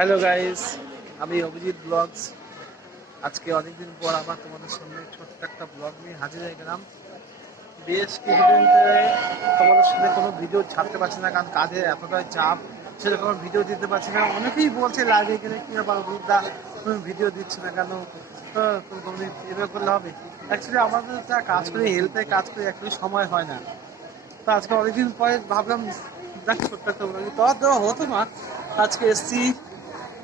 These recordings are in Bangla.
হ্যালো গাইস আমি অভিজিৎ ব্লগস। আজকে অনেকদিন পর আবার তোমাদের সামনে ছোট্ট একটা ব্লগ নিয়ে হাজির হয়ে গেলাম। বেশ কিছুদিন ধরে তোমাদের সাথে কোনো ভিডিও ছাড়তে পারছি না, কারণ কাজে এতটাই চাপ, সেরকম ভিডিও দিতে পারছি না। অনেকেই বলছে লাগে গেলে কি ব্যাপার অভিজিৎদা তুমি ভিডিও দিচ্ছ না কেন? তুমি এভাবে করলে হবে? অ্যাকচুয়ালি আমাদের যা কাজ করি হেলথে কাজ করি অ্যাকচুয়ালি সময় হয় না। তো আজকে অনেকদিন পরে ভাবলাম, দেখ, ছোট্ট একটা ব্লগ তো হতো না, আজকে এসছি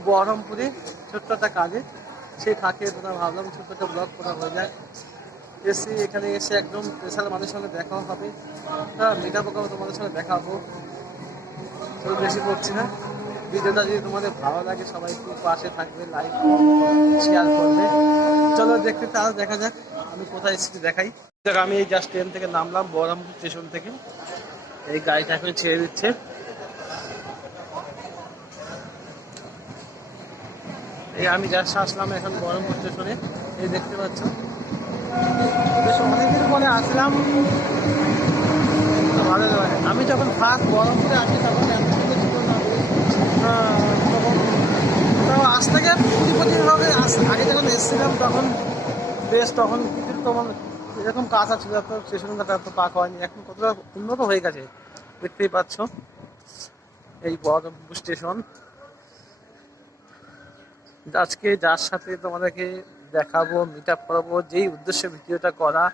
বহরমপুরে ছোট্ট একটা কাজে। সেই থাকে তোরা ভাবলাম ছোট্ট একটা ব্লগ করা হয়ে যায় এসছি এখানে এসে একদম স্পেশাল মানুষের সঙ্গে দেখা হবে। হ্যাঁ মেঘা পোকাও তোমাদের সঙ্গে দেখা হব তো বেশি করছি না। ভিডিওটা যদি তোমাদের ভালো লাগে, সবাই একটু পাশে থাকবে লাইক শেয়ার করবে। চলো দেখতে তাহলে দেখা যাক, আমি কোথায় এসেছি দেখাই। দেখ, আমি এই জাস্ট ট্রেন থেকে নামলাম, বহরমপুর স্টেশন থেকে। এই গাড়িটা এখন ছেড়ে দিচ্ছে। এই আমি জাস্ট আসলাম এখন বহরমপুর স্টেশনে এই দেখতে পাচ্ছ। বেশ অনেকদিন পরে আসলাম। তো ভালো লাগে। আমি যখন ফার্স্ট বহরমপুরে আসি তখন এত সুন্দর ছিল না। হ্যাঁ, তখন আজ থেকে কুড়ি পঁচিশ আগে যখন এসেছিলাম তখন বেশ তখন কিছু তখন এরকম কাঁচা ছিল তো স্টেশনটা এত পাক হয়নি। এখন কতটা উন্নত হয়ে গেছে দেখতেই পাচ্ছ। এই বড় স্টেশন আজকে যার সাথে তোমাদেরকে দেখাবো মিট আপ করাবো, যেই উদ্দেশ্যে ভিডিওটা করা,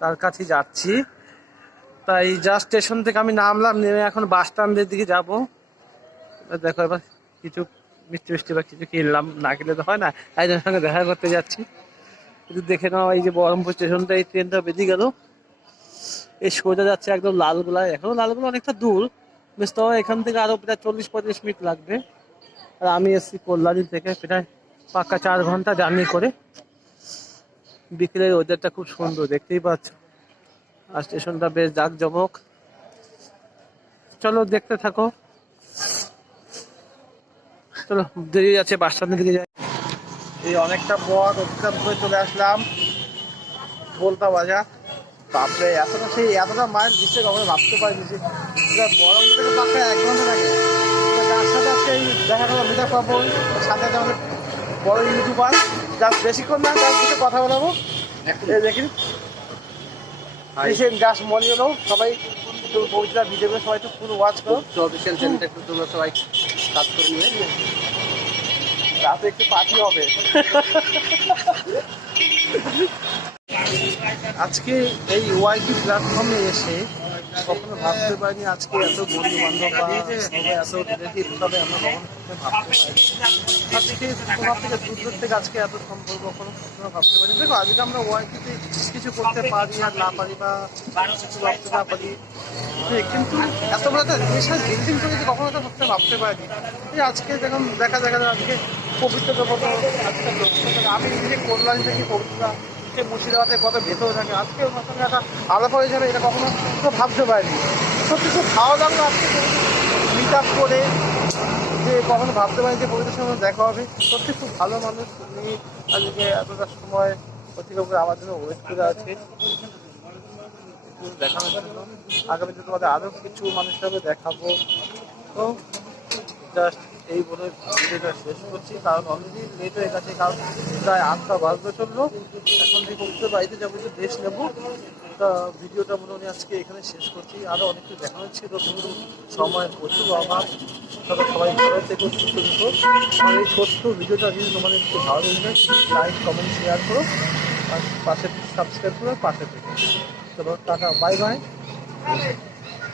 তার কাছে যাচ্ছি। তাই যা স্টেশন থেকে আমি নামলাম, নেমে এখন বাস স্ট্যান্ডের দিকে যাব। দেখো, এবার কিছু মিষ্টি মিষ্টি বা কিছু কিনলাম, না কিনলে তো হয় না। একজনের সঙ্গে দেখা করতে যাচ্ছি। একটু দেখে নাও এই যে বহরমপুর স্টেশনটা এই ট্রেনটা বেরিয়ে গেল। এই সোজা যাচ্ছে একদম লালগোলায়। এখনও লালগোলা অনেকটা দূর। বেশ তো এখান থেকে আরও প্রায় চল্লিশ পঁয়ত্রিশ মিনিট লাগবে। আর আমি এসেছি কল্যাণী থেকে প্রায় পাক্কা চার ঘণ্টা জার্নি করে। বিকেলের ওয়েদারটা খুব সুন্দর, দেখতেই পাচ্ছ। আর স্টেশনটা বেশ জাঁকজমক। চলো, দেখতে থাকো। চলো, দেরি আছে বাস স্ট্যান্ডের দিকে যাই। এই অনেকটা পথ অতিক্রম করে চলে আসলাম বলতা বাজার। বাপরে, এতটা সেই, এতটা মাইল দিচ্ছে কখনো ভাবতে পারিনি যে পুরো গরম থেকে পাক্কা এক ঘণ্টা আজকে এই দেখা গেলো মিটা সাথে আছে আমাদের বড় ইউটিউবার। যার বেশিক্ষণ না কথা বলাবো। গাছ সবাই একটু পবিত্রা ভিডিও সবাই একটু ফুল ওয়াচ করো। অফিসিয়াল চ্যানেলটা একটু তোমরা সবাই কাজ করে নিয়ে রাতে একটু পার্টি হবে। আজকে এই ওয়াইটি প্ল্যাটফর্মে এসে কখনো ভাবতে পারিনি আজকে এত বন্ধু বান্ধব বা সবাই এত রিলেটিভ সবাই আমরা কখনো ভাবতে পারি তোমার থেকে দূর দূর থেকে আজকে এত সম্পর্ক কখনো কখনো ভাবতে পারি দেখো, আজকে আমরা ওয়াইটিতে কিছু করতে পারি আর না পারি বা কিছু ভাবতে না পারি কিন্তু এত বড় একটা জিনিসটা বিল্ডিং করে যে কখনো একটা ভাবতে ভাবতে পারিনি। এই আজকে দেখুন, দেখা দেখা আজকে পবিত্র দেবতা আজকে আমি নিজে কল্যাণ থেকে পবিত্রা সে মুর্শিদাবাদে কত ভেতরে থাকে? আজকে ওনার সঙ্গে একটা আলাপ হয়ে যাবে, এটা কখনো তো ভাবতে পারিনি। সত্যি খুব ভালো লাগল আজকে মিট আপ করে যে কখনো ভাবতে পারি যে পবিত্রের সঙ্গে দেখা হবে। সত্যি খুব ভালো মানুষ, উনি আজকে এতটা সময় অতিক্রম করে আমার জন্য ওয়েট করে আছে। দেখানোর জন্য। আগামীতে তোমাদের আরও কিছু মানুষের সঙ্গে দেখাবো। তো জাস্ট এই বলে ভিডিওটা শেষ করছি, কারণ অলরেডি লেট হয়ে গেছে, কারণ প্রায় আটটা বাজতে চলল। এখন থেকে পবিত্র বাড়িতে যাব যে বেশ নেব। তা ভিডিওটা মোটামুটি আজকে এখানে শেষ করছি। আরও অনেক কিছু দেখানো ছিল, কিন্তু সময় প্রচুর অভাব তারা সবাই ভালো থেকো, সুস্থ থেকো। আর এই ছোট্ট ভিডিওটা যদি তোমাদের একটু ভালো লেগে লাইক কমেন্ট শেয়ার করো। আর পাশে সাবস্ক্রাইব করো পাশে থেকে। চলো, টাটা বাই বাই